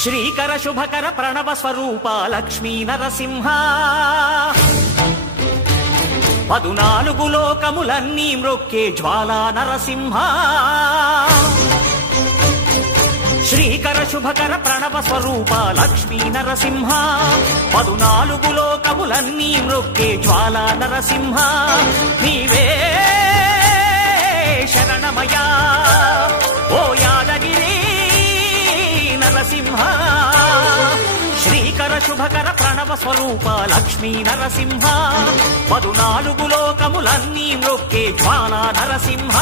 శ్రీకర శుభకర ప్రణవ స్వరూప లక్ష్మీ నరసింహ 14 లోకములన్నీ మ్రొక్కే జ్వాలా నరసింహ శ్రీకర శుభకర ప్రణవ స్వరూప లక్ష్మీ నరసింహ 14 లోకములన్నీ మ్రొక్కే జ్వాలా నరసింహ నీవే శరణమయా ఓ యాదగిరి నరసింహ శ్రీకర శుభకర ప్రణవ స్వరూప లక్ష్మీ నరసింహ 14 లోకములన్నీ మ్రొక్కే జ్వాలా నరసింహ